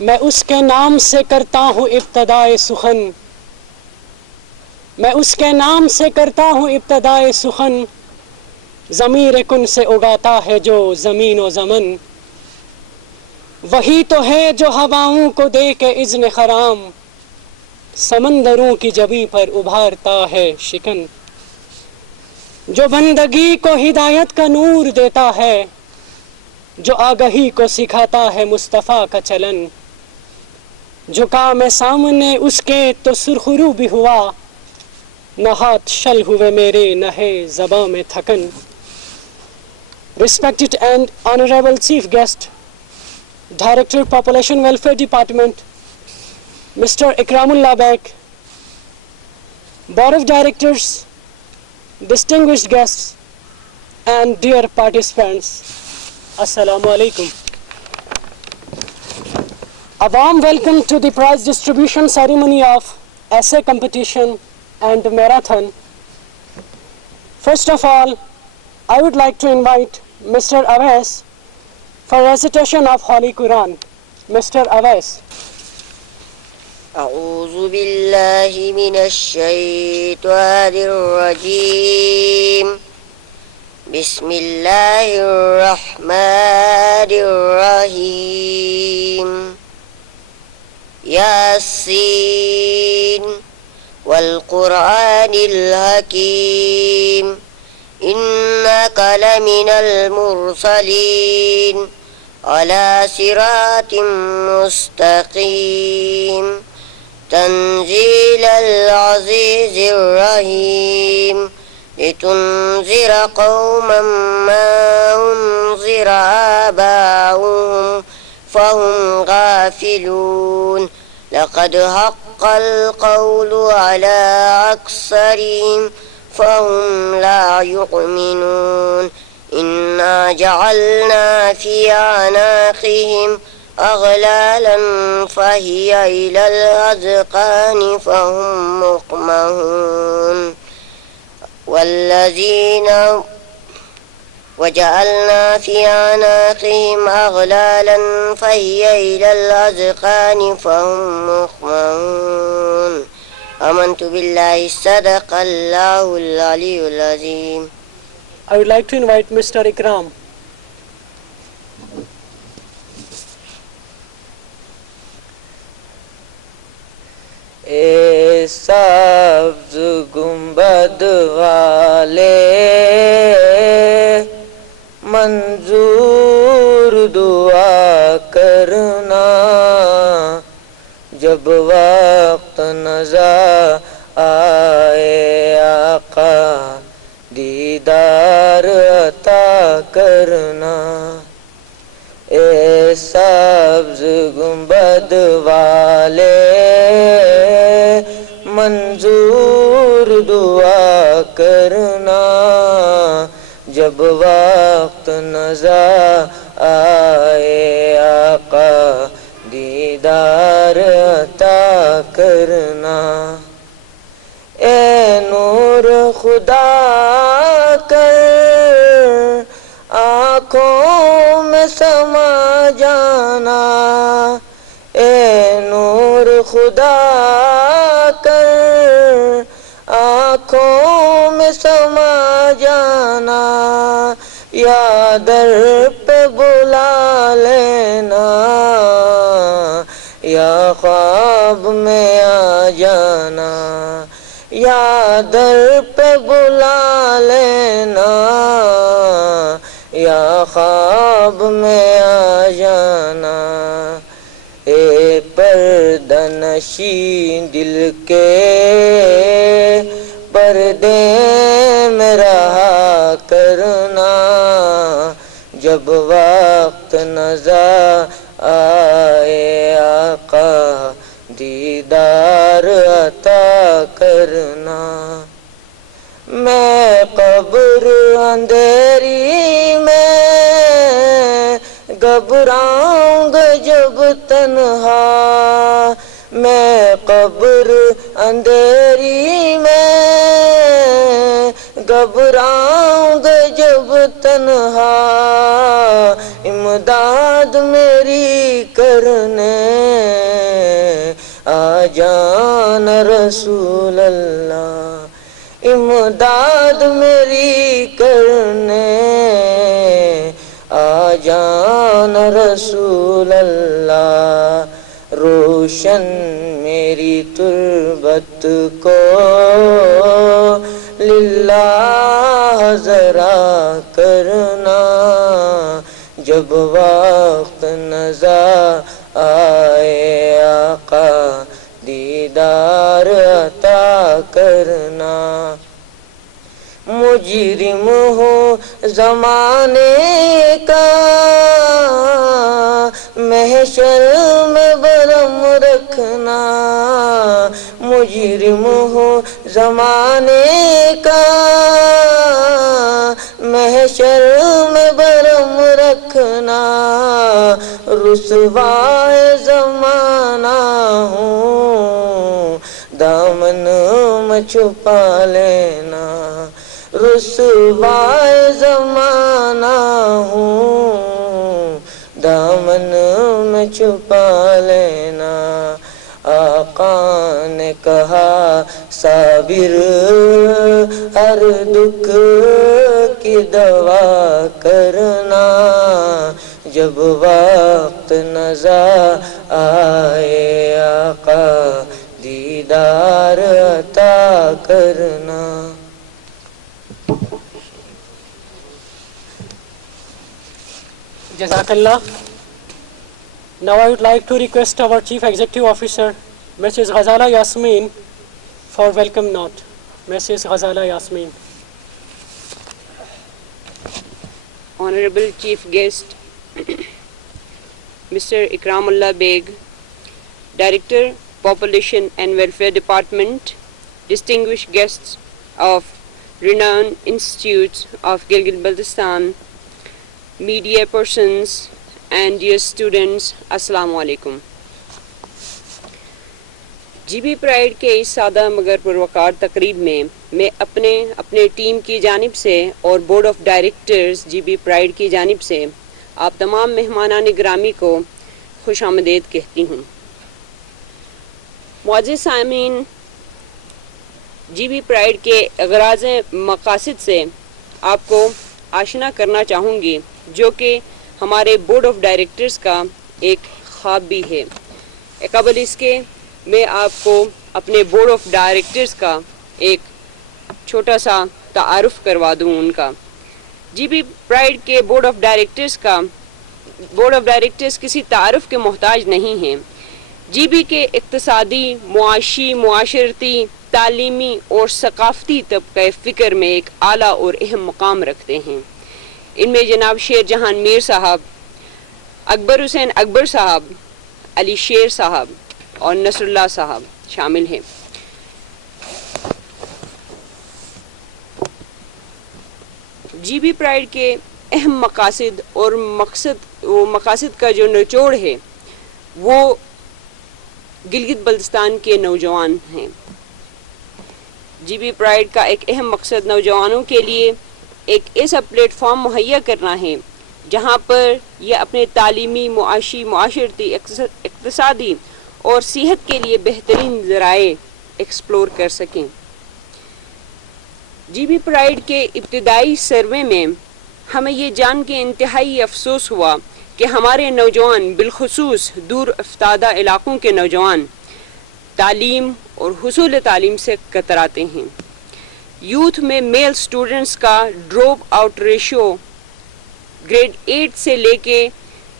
میں اس کے نام سے کرتا ہوں ابتدائے سخن، میں اس کے نام سے کرتا ہوں ابتدائے سخن، ضمیر کن سے اگاتا ہے جو زمین و زمن، وہی تو ہے جو ہواؤں کو دے کے اذن خرام، سمندروں کی جبیں پر ابھارتا ہے شکن، جو بندگی کو ہدایت کا نور دیتا ہے، جو آگہی کو سکھاتا ہے مصطفیٰ کا چلن، جو کام سامنے اس کے تو سرخرو بھی ہوا، نہ ہاتھ شل ہوئے میرے نہ ہے زباں میں تھکن۔ Respected and honorable Chief Guest, Director Population Welfare Department, Mr. Ikramullah Beg, Board of Directors, distinguished guests, and dear participants, Assalamu alaikum. A warm welcome to the prize distribution ceremony of essay competition and marathon. First of all, I would like to invite Mr. Awais for recitation of Holy Quran. Mr. Awais. أعوذ بالله من الشيطان الرجيم بسم الله الرحمن الرحيم ياسين والقرآن الحكيم إنك لمن المرسلين على صراط مستقيم تنزيل العزيز الرحيم لتنذر قوما ما أنذر آباؤهم فهم غافلون لقد حق القول على أكثرهم فهم لا يؤمنون إنا جعلنا في أعناقهم أغلالا فهي إلى الأذقان فهم مقمحون وجعلنا في أعناقهم أغلالا فهي إلى الأذقان فهم مقمحون آمنت بالله صدق الله العلي العظيم. I would like to invite Mr. Ikram. اے سبز گنبد والے منظور دعا کرنا جب وقت نظر آئے آقا دیدار عطا کرنا اے سبز گنبد والے منظور دعا کرنا جب وقت نظر آئے آقا دیدار عطا کرنا اے نور خدا کر آنکھوں میں سما جانا اے نور خدا کر آنکھوں میں سما جانا، یا در پہ بلا لینا، یا خواب میں آ جانا، یا در پہ بلا لینا، یا خواب میں آ جانا۔ اے پردہ نشین دل کے پردے میں رہا کرنا، جب وقت نظر آئے آقا دیدار عطا کرنا۔ میں قبر اندھیری میں گھبراؤں گا جب تنہا، میں قبر اندھیری میں گھبراؤں گا جب تنہا، امداد میری کرنے آ جانا رسول اللہ، امداد میری کرنے آ جانا رسول اللہ۔ روشن میری تربت کو للہ ذرا کرنا، جب وقت نظر آئے آقا دیدار عطا کرنا۔ مجرم ہوں زمانے کا محشر میں برم رکھنا، مجرم ہوں زمانے کا محشر میں برم رکھنا، رسوائے زمانہ ہوں دامن میں چھپا لینا، رسوائے زمانہ ہوں دامن میں چھپا لینا۔ آقا نے کہا صابر ہر دکھ کی دوا کرنا، جب وقت نظر آئے آقا دیدار عطا کرنا۔ Jazakallah. Now I would like to request our Chief Executive Officer, Mrs. Ghazala Yasmin, for welcome note. Mrs. Ghazala Yasmin. Honorable Chief Guest, Mr. Ikramullah Beg, Director, Population and Welfare Department, distinguished guests of renowned institutes of Gilgit-Baltistan, media persons and dear students, Assalamu alaikum. G B Pride کے اس سادہ مگر پروقار تقریب میں میں اپنے team کی جانب سے اور board of directors G B Pride کی جانب سے آپ تمام مہمانان گرامی کو خوش آمدید کہتی ہوں۔ معزز سامعین، جی بی پرائڈ کے اغراض مقاصد سے آپ کو آشنا کرنا چاہوں گی، جو کہ ہمارے بورڈ آف ڈائریکٹرز کا ایک خواب بھی ہے۔ قبل اس کے میں آپ کو اپنے بورڈ آف ڈائریکٹرز کا ایک چھوٹا سا تعارف کروا دوں ان کا۔ جی بی پرائڈ کے بورڈ آف ڈائریکٹرز کسی تعارف کے محتاج نہیں ہیں۔ جی بی کے اقتصادی، معاشی، معاشرتی، تعلیمی اور ثقافتی طبقہ فکر میں ایک اعلیٰ اور اہم مقام رکھتے ہیں۔ ان میں جناب شیر جہان میر صاحب، اکبر حسین اکبر صاحب، علی شیر صاحب اور نصر اللہ صاحب شامل ہیں۔ جی بی پرائڈ کے اہم مقاصد اور مقاصد کا جو نچوڑ ہے وہ گلگت بلتستان کے نوجوان ہیں۔ جی بی پرائڈ کا ایک اہم مقصد نوجوانوں کے لیے ایک ایسا پلیٹ فارم مہیا کرنا ہے جہاں پر یہ اپنے تعلیمی، معاشی، معاشرتی، اقتصادی اور صحت کے لیے بہترین ذرائع ایکسپلور کر سکیں۔ جی بی پرائڈ کے ابتدائی سروے میں ہمیں یہ جان کے انتہائی افسوس ہوا کہ ہمارے نوجوان، بالخصوص دور افتادہ علاقوں کے نوجوان، تعلیم اور حصول تعلیم سے کتراتے ہیں۔ یوتھ میں میل سٹوڈنٹس کا ڈراپ آؤٹ ریشو گریڈ 8 سے لے کے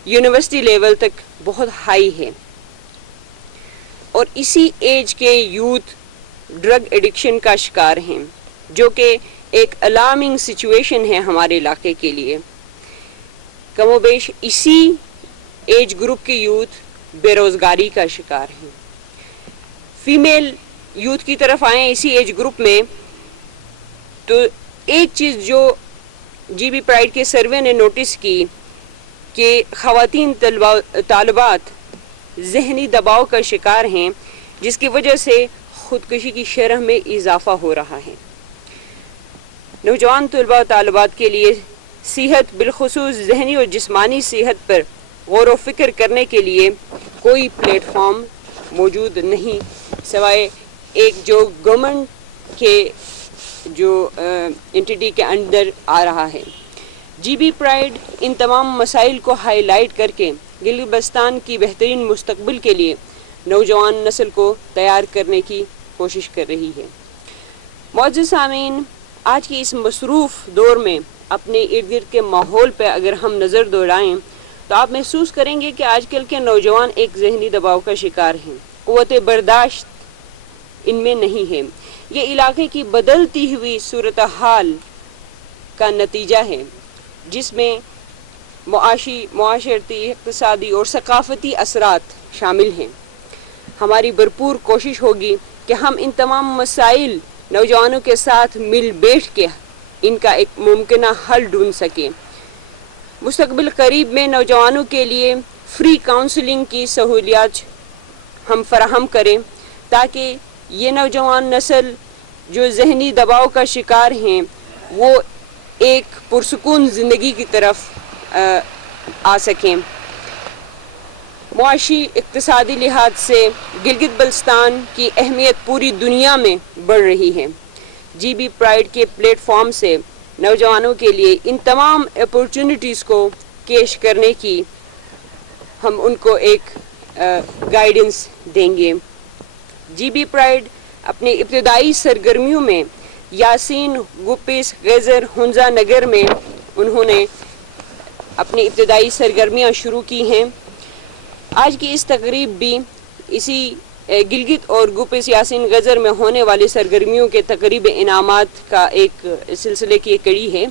یونیورسٹی لیول تک بہت ہائی ہے، اور اسی ایج کے یوتھ ڈرگ ایڈکشن کا شکار ہیں، جو کہ ایک الارمنگ سچویشن ہے ہمارے علاقے کے لیے۔ کم و بیش اسی ایج گروپ کے یوتھ بے روزگاری کا شکار ہیں۔ فیمیل یوتھ کی طرف آئیں اسی ایج گروپ میں، تو ایک چیز جو جی بی پرائڈ کے سروے نے نوٹس کی کہ خواتین طالبات ذہنی دباؤ کا شکار ہیں، جس کی وجہ سے خودکشی کی شرح میں اضافہ ہو رہا ہے۔ نوجوان طلباء و طالبات کے لیے صحت، بالخصوص ذہنی اور جسمانی صحت پر غور و فکر کرنے کے لیے کوئی پلیٹ فارم موجود نہیں، سوائے ایک جو گورنمنٹ کے جو انٹیٹی کے اندر آ رہا ہے۔ جی بی پرائڈ ان تمام مسائل کو ہائی لائٹ کر کے گلگت بلتستان کی بہترین مستقبل کے لیے نوجوان نسل کو تیار کرنے کی کوشش کر رہی ہے۔ معزز سامعین، آج کے اس مصروف دور میں اپنے ارد گرد کے ماحول پہ اگر ہم نظر دوڑائیں تو آپ محسوس کریں گے کہ آج کل کے نوجوان ایک ذہنی دباؤ کا شکار ہیں، قوت برداشت ان میں نہیں ہے۔ یہ علاقے کی بدلتی ہوئی صورتحال کا نتیجہ ہے، جس میں معاشرتی، اقتصادی اور ثقافتی اثرات شامل ہیں۔ ہماری بھرپور کوشش ہوگی کہ ہم ان تمام مسائل نوجوانوں کے ساتھ مل بیٹھ کے ان کا ایک ممکنہ حل ڈھونڈ سکیں۔ مستقبل قریب میں نوجوانوں کے لیے فری کاؤنسلنگ کی سہولیات ہم فراہم کریں، تاکہ یہ نوجوان نسل جو ذہنی دباؤ کا شکار ہیں وہ ایک پرسکون زندگی کی طرف آ سکیں۔ معاشی اقتصادی لحاظ سے گلگت بلتستان کی اہمیت پوری دنیا میں بڑھ رہی ہے۔ جی بی پرائڈ کے پلیٹ فارم سے نوجوانوں کے لیے ان تمام اپورچونٹیز کو کیش کرنے کی ہم ان کو ایک گائیڈنس دیں گے۔ جی بی پرائڈ اپنے ابتدائی سرگرمیوں میں یاسین، گپس، غیزر، ہنزا نگر میں انہوں نے اپنی ابتدائی سرگرمیاں شروع کی ہیں۔ آج کی اس تقریب بھی اسی گلگت اور گپس، یاسین، غیزر میں ہونے والے سرگرمیوں کے تقریب انعامات کا ایک سلسلے کی کڑی ہے۔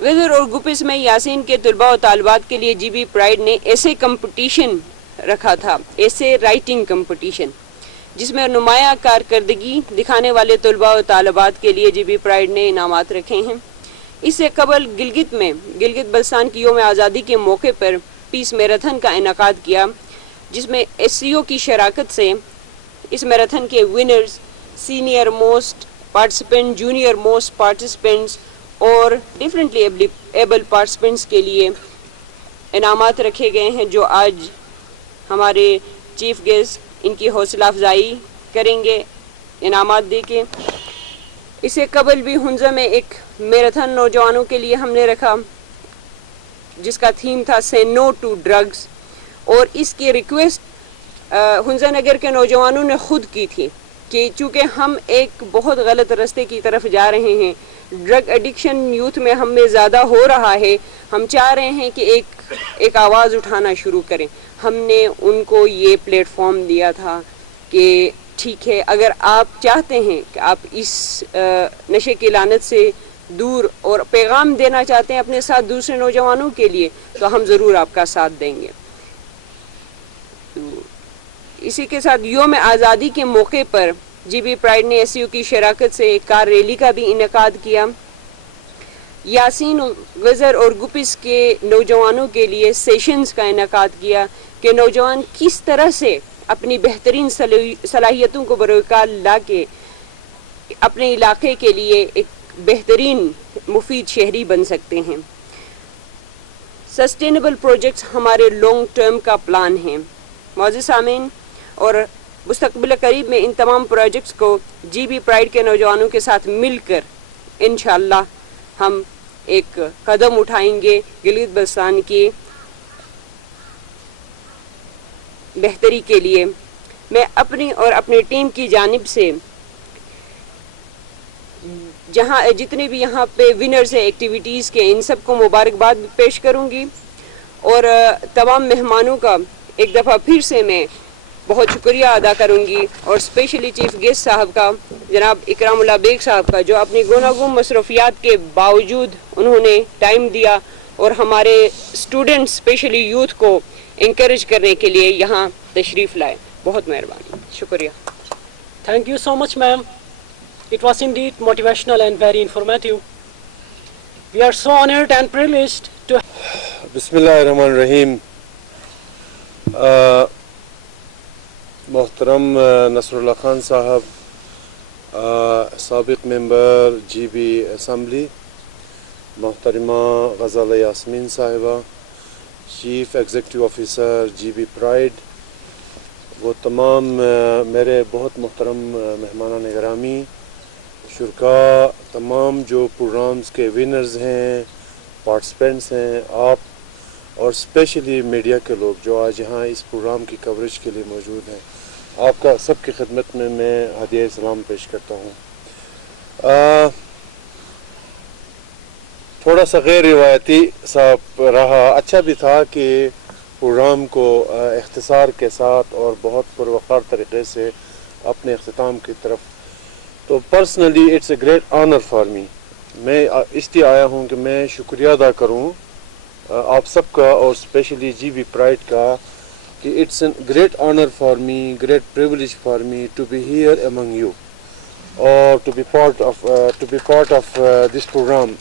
غیزر اور گپس میں یاسین کے طلباء و طالبات کے لیے جی بی پرائڈ نے ایسے کمپٹیشن رکھا تھا، ایسے رائٹنگ کمپٹیشن، جس میں نمایاں کارکردگی دکھانے والے طلباء و طالبات کے لیے جی بی پرائڈ نے انعامات رکھے ہیں۔ اس سے قبل گلگت میں گلگت بلتستان کی یوم آزادی کے موقع پر پیس میراتھن کا انعقاد کیا، جس میں ایس سی او کی شراکت سے اس میراتھن کے winners, senior most participant, junior most participants اور ڈیفرنٹلی ایبل پارٹیسپینٹس کے لیے انعامات رکھے گئے ہیں، جو آج ہمارے چیف گیسٹ ان کی حوصلہ افزائی کریں گے انعامات دے کے۔ اس سے قبل بھی ہنزا میں ایک میراتھن نوجوانوں کے لیے ہم نے رکھا، جس کا تھیم تھا سے نو ٹو ڈرگز، اور اس کی ریکویسٹ ہنزا نگر کے نوجوانوں نے خود کی تھی کہ چونکہ ہم ایک بہت غلط راستے کی طرف جا رہے ہیں، ڈرگ ایڈکشن یوتھ میں ہم میں زیادہ ہو رہا ہے، ہم چاہ رہے ہیں کہ ایک آواز اٹھانا شروع کریں۔ ہم نے ان کو یہ پلیٹ فارم دیا تھا کہ ٹھیک ہے، اگر آپ چاہتے ہیں کہ آپ اس نشے کی لعنت سے دور اور پیغام دینا چاہتے ہیں اپنے ساتھ دوسرے نوجوانوں کے لیے، تو ہم ضرور آپ کا ساتھ دیں گے۔ اسی کے ساتھ یوم آزادی کے موقع پر جی بی پرائڈ نے ایس سی او کی شراکت سے ایک کار ریلی کا بھی انعقاد کیا۔ یاسین، غیزر اور گپس کے نوجوانوں کے لیے سیشنز کا انعقاد کیا کہ نوجوان کس طرح سے اپنی بہترین صلاحیتوں کو بروکار لا کے اپنے علاقے کے لیے ایک بہترین مفید شہری بن سکتے ہیں۔ سسٹینیبل پروجیکٹس ہمارے لانگ ٹرم کا پلان ہیں۔ معزز سامعین، اور مستقبل قریب میں ان تمام پروجیکٹس کو جی بی پرائڈ کے نوجوانوں کے ساتھ مل کر انشاءاللہ ہم ایک قدم اٹھائیں گے گلگت بلتستان کی بہتری کے لیے۔ میں اپنی اور اپنی ٹیم کی جانب سے جتنے بھی یہاں پہ ونرز ہیں ایکٹیویٹیز کے، ان سب کو مبارکباد پیش کروں گی، اور تمام مہمانوں کا ایک دفعہ پھر سے میں بہت شکریہ ادا کروں گی، اور اسپیشلی چیف گیسٹ صاحب کا جناب اکرام اللہ بیگ صاحب کا، جو اپنی گوناگون مصروفیات کے باوجود انہوں نے ٹائم دیا اور ہمارے اسٹوڈنٹس اسپیشلی یوتھ کو انکریج کرنے کے لیے یہاں تشریف لائے۔ بہت مہربانی، شکریہ۔ Thank you so much, ma'am. It was indeed motivational and very informative. We are so honored and privileged to... بسم اللہ الرحمن الرحیم۔ محترم نصر اللہ خان صاحب، سابق ممبر جی بی اسمبلی، محترمہ غزالہ یاسمین صاحبہ، chief executive officer G B Pride, وہ تمام میرے بہت محترم مہمانان گرامی، شرکاء، تمام جو پروگرامز کے ونرز ہیں، پارٹیسپینٹس ہیں، آپ اور اسپیشلی میڈیا کے لوگ جو آج یہاں اس پروگرام کی کوریج کے لیے موجود ہیں، آپ کا سب کی خدمت میں ہدیہ سلام پیش کرتا ہوں۔ تھوڑا سا غیر روایتی سا رہا، اچھا بھی تھا کہ پروگرام کو اختصار کے ساتھ اور بہت پروقار طریقے سے اپنے اختتام کی طرف، تو personally it's a great honour for me, میں اس لیے آیا ہوں کہ میں شکریہ ادا کروں آپ سب کا اور اسپیشلی جی بی پرائڈ کا، کہ it's a great honour for me, great privilege for me to be here among you اور to be part of this programme,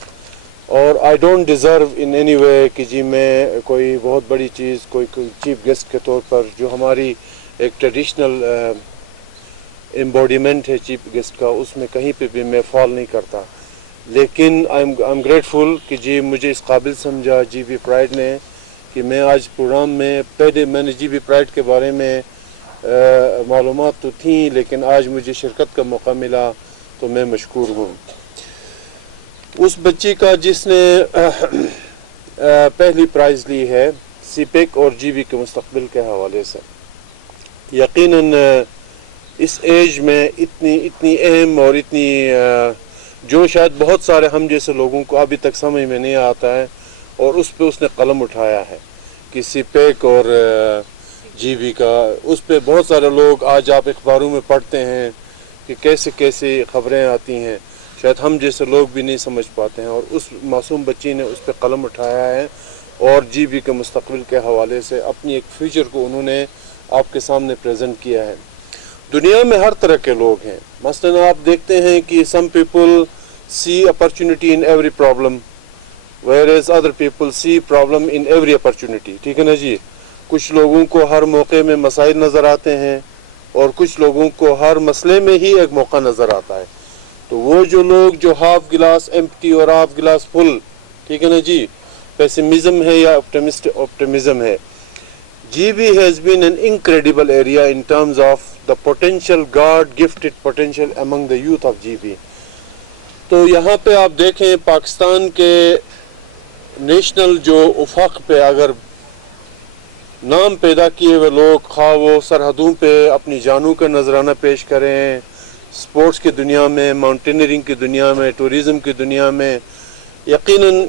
اور I don't deserve in any way کہ جی میں کوئی بہت بڑی چیز کوئی چیف گیسٹ کے طور پر، جو ہماری ایک ٹریڈیشنل امبوڈیمنٹ ہے چیف گیسٹ کا، اس میں کہیں پہ بھی میں فال نہیں کرتا، لیکن آئی ایم گریٹفل کہ جی مجھے اس قابل سمجھا جی بی پرائڈ نے کہ میں آج پروگرام میں، پہلے میں نے جی بی پرائڈ کے بارے میں معلومات تو تھیں، لیکن آج مجھے شرکت کا موقع ملا تو میں مشکور ہوں۔ اس بچی کا جس نے پہلی پرائز لی ہے سی پیک اور جی بی کے مستقبل کے حوالے سے، یقیناً اس ایج میں اتنی اہم اور اتنی جو شاید بہت سارے ہم جیسے لوگوں کو ابھی تک سمجھ میں نہیں آتا ہے، اور اس پہ اس نے قلم اٹھایا ہے کہ سی پیک اور جی بی کا، اس پہ بہت سارے لوگ آج آپ اخباروں میں پڑھتے ہیں کہ کیسے خبریں آتی ہیں، شاید ہم جیسے لوگ بھی نہیں سمجھ پاتے ہیں، اور اس معصوم بچی نے اس پہ قلم اٹھایا ہے اور جی بی کے مستقبل کے حوالے سے اپنی ایک فیوچر کو انہوں نے آپ کے سامنے پریزنٹ کیا ہے۔ دنیا میں ہر طرح کے لوگ ہیں، مثلا آپ دیکھتے ہیں کہ some people see opportunity in every problem whereas other people see problem in every opportunity، ٹھیک ہے نا جی؟ کچھ لوگوں کو ہر موقع میں مسائل نظر آتے ہیں اور کچھ لوگوں کو ہر مسئلے میں ہی ایک موقع نظر آتا ہے، تو وہ جو لوگ جو ہاف گلاس ایمپٹی اور ہاف گلاس فل، ٹھیک ہے نا جی، پیسمزم ہے یا optimism ہے، G B has been an incredible area in terms of the potential God gifted potential among the youth of G B. تو یہاں پہ آپ دیکھیں پاکستان کے نیشنل جو افق پہ اگر نام پیدا کیے ہوئے لوگ، خواہ وہ سرحدوں پہ اپنی جانوں کا نذرانہ پیش کریں، سپورٹس کی دنیا میں، ماؤنٹینئرنگ کی دنیا میں، ٹوریزم کی دنیا میں، یقیناً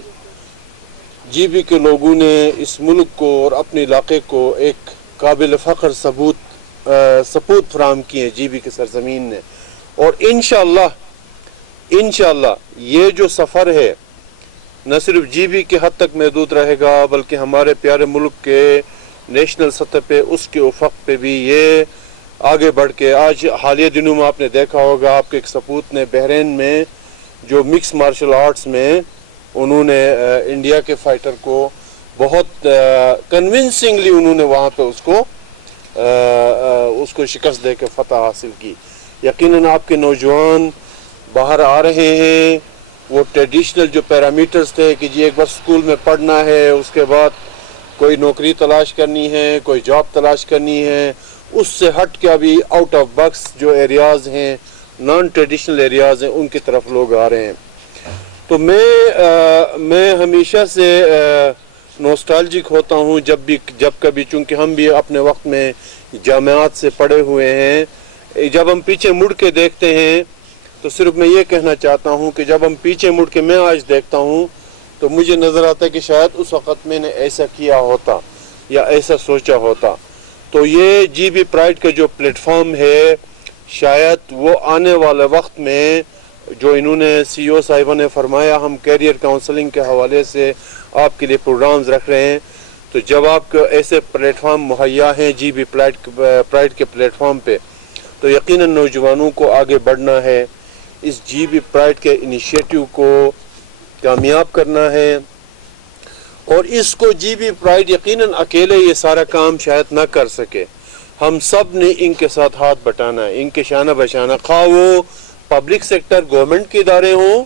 جی بی کے لوگوں نے اس ملک کو اور اپنے علاقے کو ایک قابل فخر سپوت فراہم کیے جی بی کے سرزمین نے، اور انشاءاللہ یہ جو سفر ہے نہ صرف جی بی کے حد تک محدود رہے گا، بلکہ ہمارے پیارے ملک کے نیشنل سطح پہ اس کے افق پہ بھی یہ آگے بڑھ کے، آج حالیہ دنوں میں آپ نے دیکھا ہوگا آپ کے ایک سپوت نے بحرین میں جو مکس مارشل آرٹس میں انہوں نے انڈیا کے فائٹر کو بہت کنونسنگلی انہوں نے وہاں پہ اس کو شکست دے کے فتح حاصل کی۔ یقیناً آپ کے نوجوان باہر آ رہے ہیں، وہ ٹریڈیشنل جو پیرامیٹرز تھے کہ جی ایک بار سکول میں پڑھنا ہے، اس کے بعد کوئی نوکری تلاش کرنی ہے, کوئی جاب تلاش کرنی ہے, اس سے ہٹ کے ابھی آؤٹ آف باکس جو ایریاز ہیں, نان ٹریڈیشنل ایریاز ہیں, ان کی طرف لوگ آ رہے ہیں. تو میں ہمیشہ سے نوسٹالجک ہوتا ہوں جب کبھی, چونکہ ہم بھی اپنے وقت میں جامعات سے پڑھے ہوئے ہیں. جب ہم پیچھے مڑ کے دیکھتے ہیں تو صرف میں یہ کہنا چاہتا ہوں کہ جب ہم پیچھے مڑ کے میں آج دیکھتا ہوں تو مجھے نظر آتا ہے کہ شاید اس وقت میں نے ایسا کیا ہوتا یا ایسا سوچا ہوتا. تو یہ جی بی پرائڈ کا جو پلیٹ فارم ہے, شاید وہ آنے والے وقت میں جو انہوں نے سی او صاحبہ نے فرمایا, ہم کیریئر کاؤنسلنگ کے حوالے سے آپ کے لیے پروگرامز رکھ رہے ہیں. تو جب آپ کو ایسے پلیٹ فارم مہیا ہیں جی بی پرائڈ کے پلیٹ فارم پہ, تو یقیناً نوجوانوں کو آگے بڑھنا ہے, اس جی بی پرائڈ کے انیشیٹو کو کامیاب کرنا ہے. اور اس کو جی بی پرائڈ یقیناً اکیلے یہ سارا کام شاید نہ کر سکے, ہم سب نے ان کے ساتھ ہاتھ بٹانا ہے, ان کے شانہ بشانہ, خواہ وہ پبلک سیکٹر گورنمنٹ کے ادارے ہوں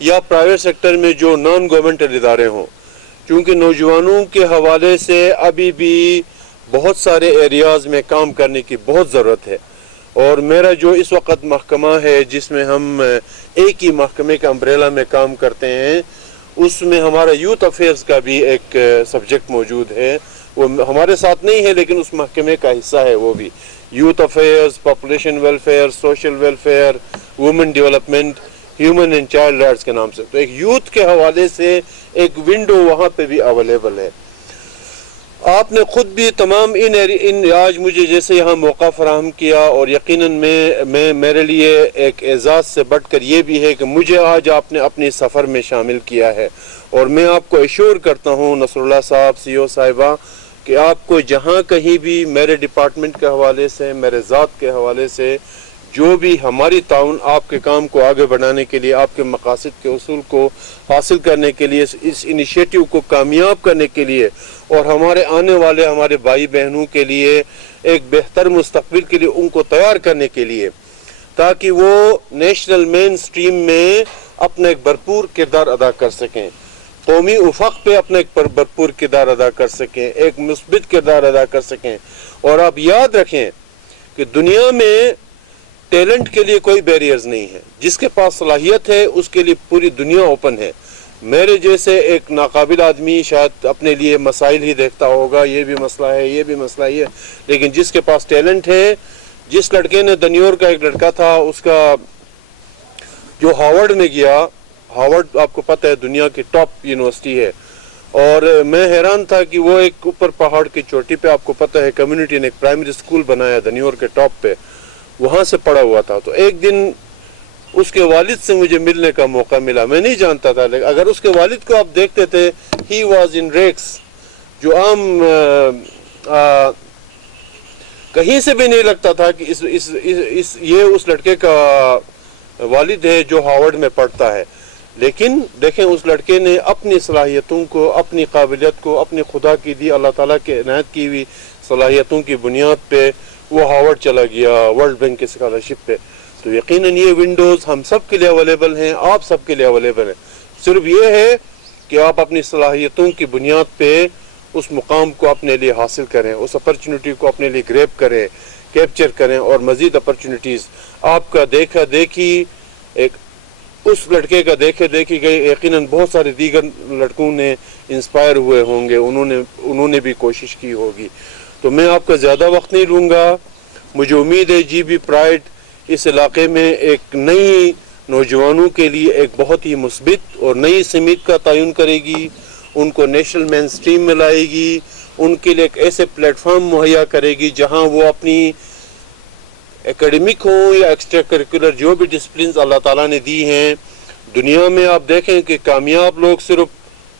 یا پرائیویٹ سیکٹر میں جو نان گورنمنٹل ادارے ہوں. کیونکہ نوجوانوں کے حوالے سے ابھی بھی بہت سارے ایریاز میں کام کرنے کی بہت ضرورت ہے. اور میرا جو اس وقت محکمہ ہے جس میں ہم ایک ہی محکمے کا امبریلا میں کام کرتے ہیں, اس میں ہمارا یوتھ افیئرز کا بھی ایک سبجیکٹ موجود ہے. وہ ہمارے ساتھ نہیں ہے لیکن اس محکمے کا حصہ ہے. وہ بھی youth affairs, population welfare, social welfare, women development, human and child rights کے نام سے. تو ایک یوتھ کے حوالے سے ایک ونڈو وہاں پہ بھی اویلیبل ہے. آپ نے خود بھی تمام ان آج مجھے جیسے یہاں موقع فراہم کیا, اور یقیناً میں میرے لیے ایک اعزاز سے بڑھ کر یہ بھی ہے کہ مجھے آج آپ نے اپنے سفر میں شامل کیا ہے. اور میں آپ کو ایشور کرتا ہوں نصر اللہ صاحب, سی او صاحبہ, کہ آپ کو جہاں کہیں بھی میرے ڈپارٹمنٹ کے حوالے سے, میرے ذات کے حوالے سے جو بھی ہماری تعاون آپ کے کام کو آگے بڑھانے کے لیے, آپ کے مقاصد کے اصول کو حاصل کرنے کے لیے, اس انیشیٹو کو کامیاب کرنے کے لیے, اور ہمارے آنے والے ہمارے بھائی بہنوں کے لیے ایک بہتر مستقبل کے لیے ان کو تیار کرنے کے لیے, تاکہ وہ نیشنل مین سٹریم میں اپنا ایک بھرپور کردار ادا کر سکیں, قومی افق پہ اپنا ایک بھرپور کردار ادا کر سکیں, ایک مثبت کردار ادا کر سکیں. اور آپ یاد رکھیں کہ دنیا میں ٹیلنٹ کے لیے کوئی بیریئرز نہیں ہے. جس کے پاس صلاحیت ہے اس کے لیے پوری دنیا اوپن ہے. میرے جیسے ایک ناقابل آدمی شاید اپنے لیے مسائل ہی دیکھتا ہوگا, یہ بھی مسئلہ ہے, یہ بھی مسئلہ ہے, لیکن جس کے پاس ٹیلنٹ ہے, جس لڑکے نے دنیور کا ایک لڑکا تھا, اس کا جو ہارورڈ میں گیا, ہارورڈ آپ کو پتہ ہے دنیا کی ٹاپ یونیورسٹی ہے, اور میں حیران تھا کہ وہ ایک اوپر پہاڑ کی چوٹی پہ, آپ کو پتہ ہے کمیونٹی نے ایک پرائمری اسکول بنایا دنیور کے ٹاپ پہ, وہاں سے پڑھا ہوا تھا. تو ایک دن اس کے والد سے مجھے ملنے کا موقع ملا. میں نہیں جانتا تھا, لیکن اگر اس کے والد کو آپ دیکھتے تھے, ہی واز ان ریکس, جو عام کہیں سے بھی نہیں لگتا تھا کہ یہ اس لڑکے کا والد ہے جو ہارورڈ میں پڑھتا ہے. لیکن دیکھیں اس لڑکے نے اپنی صلاحیتوں کو, اپنی قابلیت کو, اپنی خدا کی دی, اللہ تعالیٰ کے عنایت کی ہوئی صلاحیتوں کی بنیاد پہ وہ ہارورڈ چلا گیا ورلڈ بینک کی اسکالرشپ پہ. تو یقیناً یہ ونڈوز ہم سب کے لیے اویلیبل ہیں, آپ سب کے لیے اویلیبل ہیں. صرف یہ ہے کہ آپ اپنی صلاحیتوں کی بنیاد پہ اس مقام کو اپنے لیے حاصل کریں, اس اپرچونٹی کو اپنے لیے گریب کریں, کیپچر کریں, اور مزید اپرچونٹیز آپ کا دیکھا دیکھی, ایک اس لڑکے کا دیکھی گئی, یقیناً بہت سارے دیگر لڑکوں نے انسپائر ہوئے ہوں گے, انہوں نے بھی کوشش کی ہوگی. تو میں آپ کا زیادہ وقت نہیں لوں گا. مجھے امید ہے جی بی پرائڈ اس علاقے میں ایک نئی نوجوانوں کے لیے ایک بہت ہی مثبت اور نئی سمت کا تعین کرے گی, ان کو نیشنل مین سٹریم میں لائے گی, ان کے لیے ایک ایسے پلیٹ فارم مہیا کرے گی جہاں وہ اپنی ایکیڈمک ہوں یا ایکسٹرا کریکولر جو بھی ڈسپلنز اللہ تعالیٰ نے دی ہیں. دنیا میں آپ دیکھیں کہ کامیاب لوگ صرف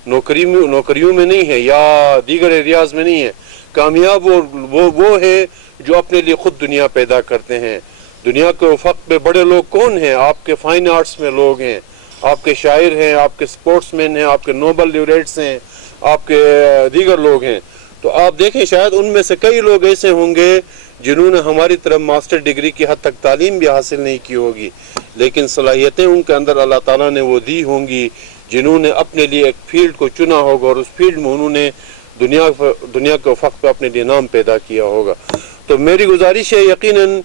نوکریوں میں نہیں ہیں یا دیگر ایریاز میں نہیں ہیں. کامیاب وہ ہے جو اپنے لیے خود دنیا پیدا کرتے ہیں. دنیا کے افق پہ بڑے لوگ کون ہیں؟ آپ کے فائن آرٹس میں لوگ ہیں, آپ کے شاعر ہیں, آپ کے سپورٹس مین ہیں, آپ کے نوبل لیوریٹس ہیں, آپ کے دیگر لوگ ہیں. تو آپ دیکھیں شاید ان میں سے کئی لوگ ایسے ہوں گے جنہوں نے ہماری طرف ماسٹر ڈگری کی حد تک تعلیم بھی حاصل نہیں کی ہوگی, لیکن صلاحیتیں ان کے اندر اللہ تعالیٰ نے وہ دی ہوں گی جنہوں نے اپنے لیے ایک فیلڈ کو چنا ہوگا, اور اس فیلڈ میں انہوں نے دنیا کے افق پہ اپنے لیے نام پیدا کیا ہوگا. تو میری گزارش ہے، یقیناً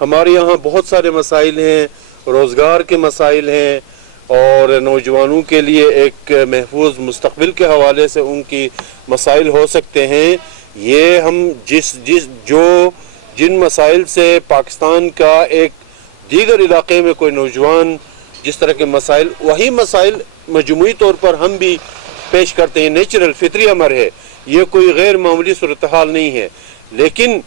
ہمارے یہاں بہت سارے مسائل ہیں، روزگار کے مسائل ہیں، اور نوجوانوں کے لیے ایک محفوظ مستقبل کے حوالے سے ان کی مسائل ہو سکتے ہیں. یہ ہم جن مسائل سے پاکستان کا ایک دیگر علاقے میں کوئی نوجوان جس طرح کے مسائل، وہی مسائل مجموعی طور پر ہم بھی پیش کرتے ہیں. نیچرل فطری امر ہے، یہ کوئی غیر معمولی صورتحال نہیں ہے. لیکن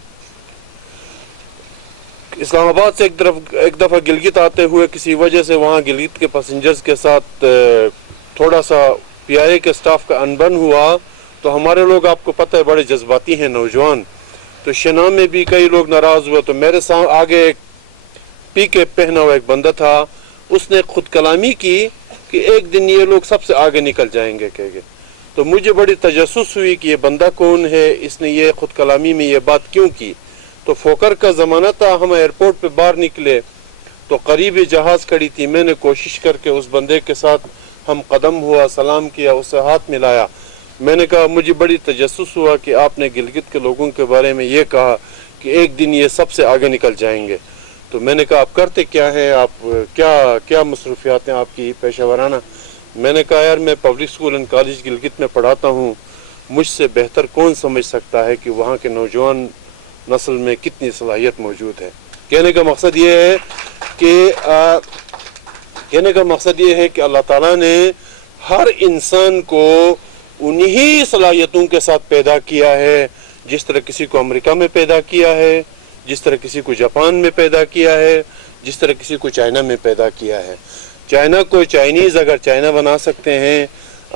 اسلام آباد سے ایک دفعہ گلگت آتے ہوئے کسی وجہ سے وہاں گلگت کے پیسنجرز کے ساتھ تھوڑا سا پی آئی اے کے سٹاف کا انبن ہوا، تو ہمارے لوگ آپ کو پتہ ہے بڑے جذباتی ہیں نوجوان، تو شنا میں بھی کئی لوگ ناراض ہوئے. تو میرے سامنے آگے ایک پی کے پہنا ہوا ایک بندہ تھا، اس نے خود کلامی کی کہ ایک دن یہ لوگ سب سے آگے نکل جائیں گے کہہ کے. تو مجھے بڑی تجسس ہوئی کہ یہ بندہ کون ہے، اس نے یہ خود کلامی میں یہ بات کیوں کی. تو فوکر کا زمانہ تھا، ہم ایئرپورٹ پہ باہر نکلے تو قریب جہاز کھڑی تھی. میں نے کوشش کر کے اس بندے کے ساتھ ہم قدم ہوا، سلام کیا، اس سے ہاتھ ملایا. میں نے کہا مجھے بڑی تجسس ہوا کہ آپ نے گلگت کے لوگوں کے بارے میں یہ کہا کہ ایک دن یہ سب سے آگے نکل جائیں گے. تو میں نے کہا آپ کرتے کیا ہیں، آپ کیا مصروفیات ہیں آپ کی پیشہ ورانہ. میں نے کہا یار میں public school and college Gilgit میں پڑھاتا ہوں، مجھ سے بہتر کون سمجھ سکتا ہے کہ وہاں کے نوجوان نسل میں کتنی صلاحیت موجود ہے. کہنے کا مقصد یہ ہے کہ اللہ تعالیٰ نے ہر انسان کو انہی صلاحیتوں کے ساتھ پیدا کیا ہے، جس طرح کسی کو امریکہ میں پیدا کیا ہے، جس طرح کسی کو جاپان میں پیدا کیا ہے، جس طرح کسی کو چائنا میں پیدا کیا ہے. چائنا کو چائنیز اگر چائنا بنا سکتے ہیں،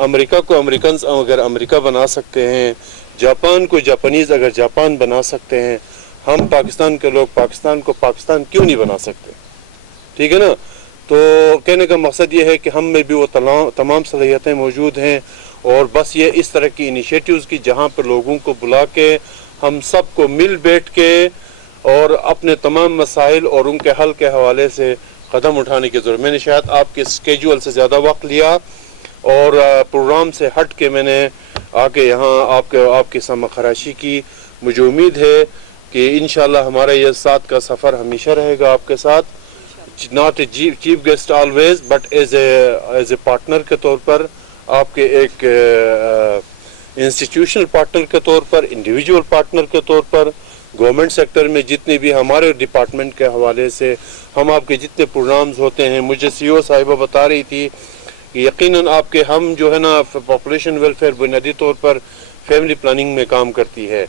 امریکہ کو امریکنز اگر امریکہ بنا سکتے ہیں، جاپان کو جاپانیز اگر جاپان بنا سکتے ہیں، ہم پاکستان کے لوگ پاکستان کو پاکستان کیوں نہیں بنا سکتے؟ ٹھیک ہے نا. تو کہنے کا مقصد یہ ہے کہ ہم میں بھی وہ تمام صلاحیتیں موجود ہیں، اور بس یہ اس طرح کی انیشیٹیوز کی جہاں پر لوگوں کو بلا کے ہم سب کو مل بیٹھ کے اور اپنے تمام مسائل اور ان کے حل کے حوالے سے قدم اٹھانے کی ضرورت. میں نے شاید آپ کے اسکیجول سے زیادہ وقت لیا اور پروگرام سے ہٹ کے میں نے آ کے یہاں آپ کی سمع خراشی کی. مجھے امید ہے کہ انشاءاللہ ہمارا یہ ساتھ کا سفر ہمیشہ رہے گا آپ کے ساتھ، not a chief guest always but as a partner کے طور پر، آپ کے ایک انسٹیٹیوشنل پارٹنر کے طور پر، انڈیویجول پارٹنر کے طور پر. گورنمنٹ سیکٹر میں جتنے بھی ہمارے ڈپارٹمنٹ کے حوالے سے ہم آپ کے جتنے پروگرامز ہوتے ہیں، مجھے سی او صاحبہ بتا رہی تھی کہ یقیناً آپ کے ہم جو ہے نا پاپولیشن ویلفیئر بنیادی طور پر فیملی پلاننگ میں کام کرتی ہے،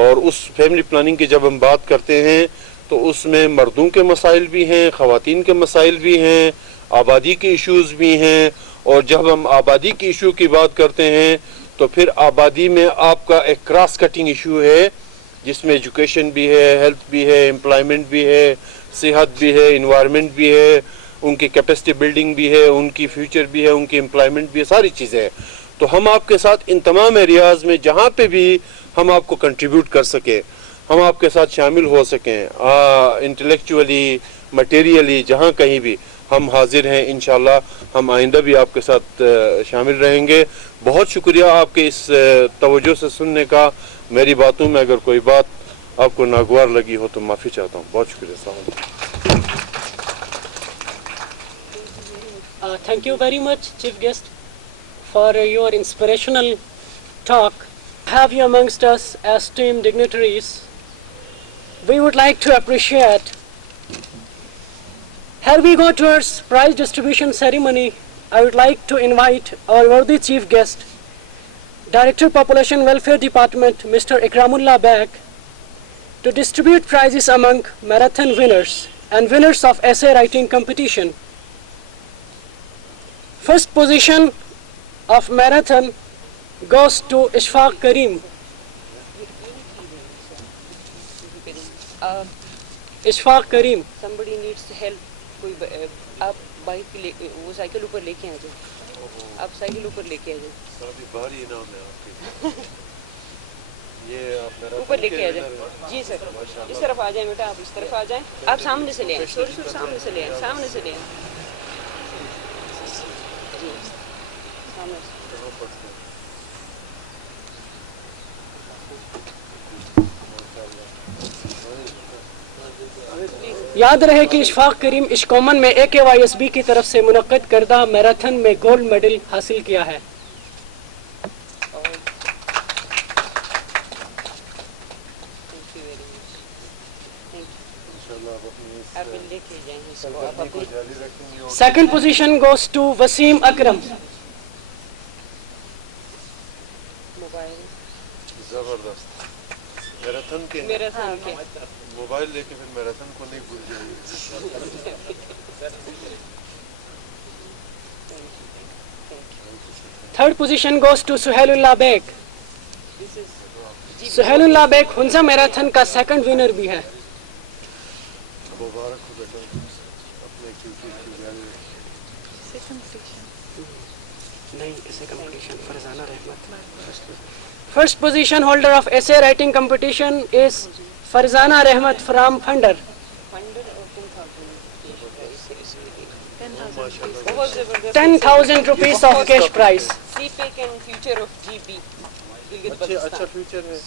اور اس فیملی پلاننگ کی جب ہم بات کرتے ہیں تو اس میں مردوں کے مسائل بھی ہیں، خواتین کے مسائل بھی ہیں، آبادی کے ایشوز بھی ہیں. اور جب ہم آبادی کے ایشو کی بات کرتے ہیں تو پھر آبادی میں آپ کا ایک کراس کٹنگ ایشو ہے، جس میں ایجوکیشن بھی ہے، ہیلتھ بھی ہے، امپلائمنٹ بھی ہے، صحت بھی ہے، انوائرمنٹ بھی ہے، ان کی کیپیسٹی بلڈنگ بھی ہے، ان کی فیوچر بھی ہے، ان کی امپلائمنٹ بھی ہے، ساری چیزیں ہیں. تو ہم آپ کے ساتھ ان تمام ایریاز میں جہاں پہ بھی ہم آپ کو کنٹریبیوٹ کر سکیں، ہم آپ کے ساتھ شامل ہو سکیں، انٹلیکچولی، مٹیریلی، جہاں کہیں بھی ہم حاضر ہیں. انشاءاللہ ہم آئندہ بھی آپ کے ساتھ شامل رہیں گے. بہت شکریہ آپ کے اس توجہ سے سننے کا. میری باتوں میں اگر کوئی بات آپ کو ناگوار لگی ہو تو معافی چاہتا ہوں. بہت شکریہ. السلام علیکم. Thank you very much, Chief Guest, for your inspirational talk. Have you amongst us as esteemed dignitaries. We would like to appreciate. Here we go towards prize distribution ceremony. I would like to invite our worthy Chief Guest, Director Population Welfare Department, Mr. Ikramullah Beg, to distribute prizes among marathon winners and winners of essay writing competition. First position of marathon goes to Ishfaq Karim. Ishfaq Karim. Somebody needs help. کوئی آپ bike وہ cycle اوپر لے کے آ جائیں، آپ cycle اوپر لے کے آ جائیں، بھاری انعام ہے آپ کے، یہ اوپر لے کے آ جائیں. جی سر، اس طرف آ جائیں بیٹا، آپ اس طرف آ جائیں، آپ سامنے سے لے آئیں، سوری سامنے سے لے آئیں، سامنے سے لے آئیں. جی سامنے سے. یاد رہے کہ اشفاق کریم اشکومن میں AKYSB کی طرف سے منعقد کردہ میراتھن میں گولڈ میڈل حاصل کیا ہے. Second position goes to Wasim Akram. زبردست. میراتھن کے موبائل لے کے پھر میراتھن کو نہیں بھول جائیے. Third position goes to Suhailullah Beg. Suhailullah Beg Hunza marathon کا سیکنڈ ونر بھی ہے. مبارک ہو بیٹا, اپنے کرکٹ کی جاری رکھیں. نہیں اسے کمپٹیشن فرزانہ رحمت. First position holder of essay writing competition is Farzana Rahmat from Funder. 10,000 rupees of cash prize. CPEC and future of GB. اچھا فیوچر ہے.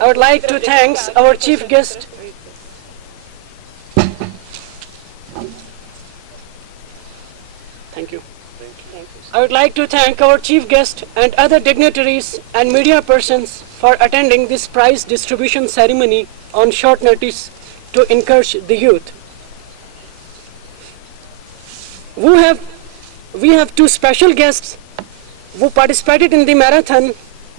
I would like to thank our chief guest. Thank you. I would like to thank our chief guest and other dignitaries and media persons for attending this prize distribution ceremony on short notice to encourage the youth. We have two special guests who participated in the marathon.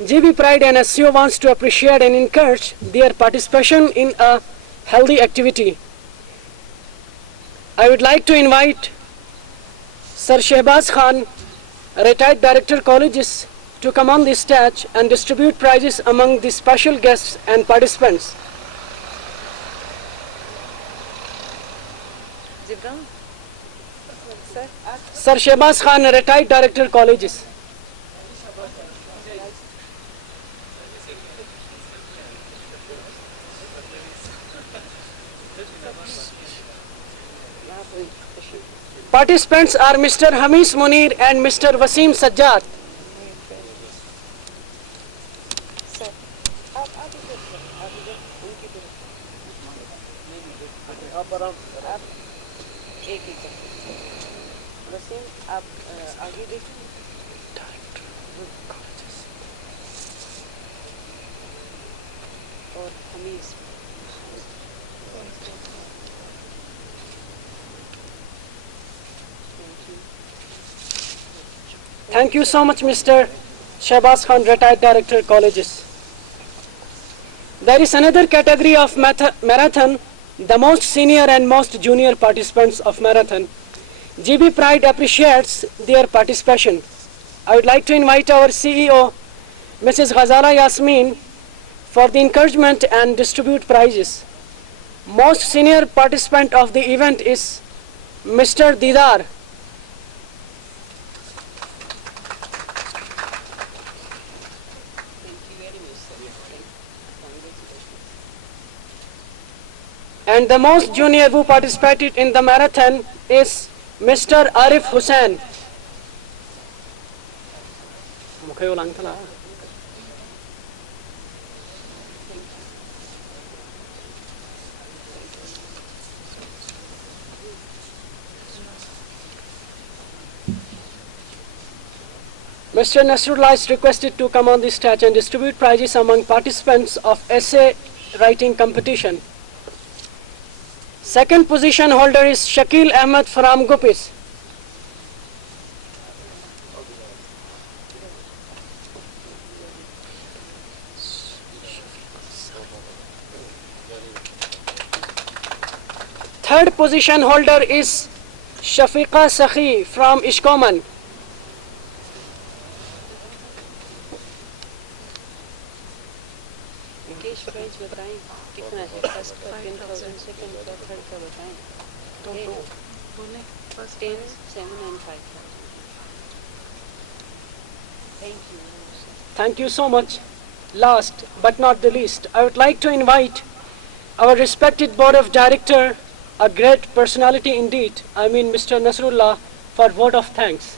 GB Pride and SCO wants to appreciate and encourage their participation in a healthy activity. I would like to invite Sir Shehbaz Khan, retired director colleges, to come on the stage and distribute prizes among the special guests and participants. Sir Shehbaz Khan, retired director colleges. Participants are Mr. Hamis Munir and Mr. Wasim Sajjad. Thank you so much, Mr. Shehbaz Khan, retired director colleges. There is another category of marathon, the most senior and most junior participants of marathon. GB Pride appreciates their participation. I would like to invite our CEO, Mrs. Ghazala Yasmin, for the encouragement and distribute prizes. Most senior participant of the event is Mr. Didar. And the most junior who participated in the marathon is Mr. Arif Hussain. Mr. Nasrullah is requested to come on the stage and distribute prizes among participants of essay writing competition. Second position holder is Shakil Ahmed from Gupis. Third position holder is Shafiqa Sakhi from Ishkoman. Thank you so much. Last but not the least, I would like to invite our respected board of director, a great personality indeed, I mean Mr. Nasrullah, for vote of thanks.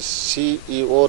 CEO